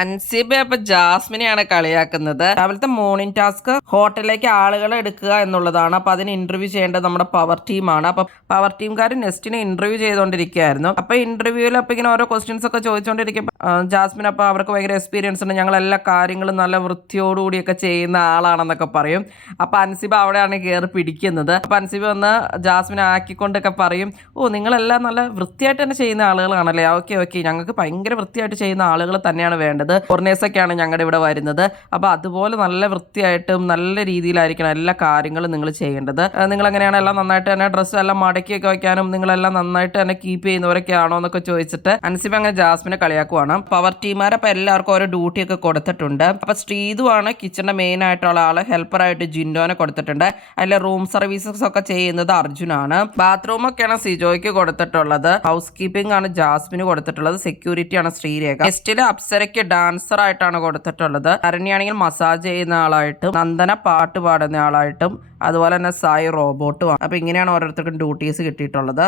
അൻസിബ അപ്പൊ ജാസ്മിനെയാണ് കളിയാക്കുന്നത്. രാവിലത്തെ morning task ഹോട്ടലിലേക്ക് ആളുകളെ എടുക്കുക എന്നുള്ളതാണ്. അപ്പൊ അതിന് ഇന്റർവ്യൂ ചെയ്യേണ്ടത് നമ്മുടെ പവർ ടീമാണ്. അപ്പൊ പവർ ടീംകാർ നെസ്റ്റിനെ ഇന്റർവ്യൂ ചെയ്തുകൊണ്ടിരിക്കുകയായിരുന്നു. അപ്പൊ ഇന്റർവ്യൂവിൽ അപ്പൊ ഇങ്ങനെ ഓരോ ക്വസ്റ്റ്യൻസ് ഒക്കെ ചോദിച്ചുകൊണ്ടിരിക്കും. ജാസ്മിൻ അപ്പൊ അവർക്ക് ഭയങ്കര എക്സ്പീരിയൻസ് ഉണ്ട്, ഞങ്ങൾ എല്ലാ കാര്യങ്ങളും നല്ല വൃത്തിയോടുകൂടിയൊക്കെ ചെയ്യുന്ന ആളാണെന്നൊക്കെ പറയും. അപ്പൊ അൻസിബ അവിടെയാണ് കയറി പിടിക്കുന്നത്. അപ്പൊ അൻസിബ വന്ന് ജാസ്മിനെ ആക്കിക്കൊണ്ടൊക്കെ പറയും, ഓ നിങ്ങളെല്ലാം നല്ല വൃത്തിയായിട്ട് തന്നെ ചെയ്യുന്ന ആളുകളാണല്ലേ, ഓക്കെ ഓക്കെ, ഞങ്ങൾക്ക് ഭയങ്കര വൃത്തിയായിട്ട് ചെയ്യുന്ന ആളുകൾ തന്നെയാണ് വേണ്ടത്, ഫോറിനേഴ്സൊക്കെയാണ് ഞങ്ങളുടെ ഇവിടെ വരുന്നത്. അപ്പോൾ അതുപോലെ നല്ല വൃത്തിയായിട്ടും നല്ല രീതിയിലായിരിക്കണം എല്ലാ കാര്യങ്ങളും നിങ്ങൾ ചെയ്യേണ്ടത്. നിങ്ങൾ എങ്ങനെയാണ് എല്ലാം നന്നായിട്ട് തന്നെ ഡ്രസ്സ് എല്ലാം മടക്കിയൊക്കെ വയ്ക്കാനും നിങ്ങളെല്ലാം നന്നായിട്ട് തന്നെ കീപ്പ് ചെയ്യുന്നവരൊക്കെ ആണോ എന്നൊക്കെ ചോദിച്ചിട്ട് അൻസിബ അങ്ങനെ ജാസ്മിനെ കളിയാക്കുവാണ്. പവർ ടീമാർ അപ്പോൾ എല്ലാവർക്കും ഓരോ ഡ്യൂട്ടിയൊക്കെ കൊടുത്തിട്ടുണ്ട്. അപ്പോൾ ശ്രീതു ആണ് കിച്ചണിന്റെ മെയിൻ ആയിട്ടുള്ള ആള്, ഹെൽപ്പറായിട്ട് ജിൻഡോനെ കൊടുത്തിട്ടുണ്ട്. അതിലെ റൂം സർവീസസ് ഒക്കെ ചെയ്യുന്നത് അർജുനാണ്. ബാത്റൂം ഒക്കെയാണ് സിജോയ്ക്ക് കൊടുത്തിട്ടുള്ളത്. ഹൗസ് കീപ്പിംഗ് ആണ് ജാസ്മിന് കൊടുത്തിട്ടുള്ളത്. സെക്യൂരിറ്റി ആണ് ശ്രീരേഖ. ഗസ്റ്റില് അപ്സരയ്ക്ക് ഡാൻസർ ആയിട്ടാണ് കൊടുത്തിട്ടുള്ളത്. അരണ്യാണെങ്കിൽ മസാജ് ചെയ്യുന്ന ആളായിട്ടും നന്ദന പാട്ട് പാടുന്ന ആളായിട്ടും അതുപോലെ തന്നെ സായി റോബോട്ടും. അപ്പൊ ഇങ്ങനെയാണ് ഓരോരുത്തർക്കും ഡ്യൂട്ടീസ് കിട്ടിയിട്ടുള്ളത്.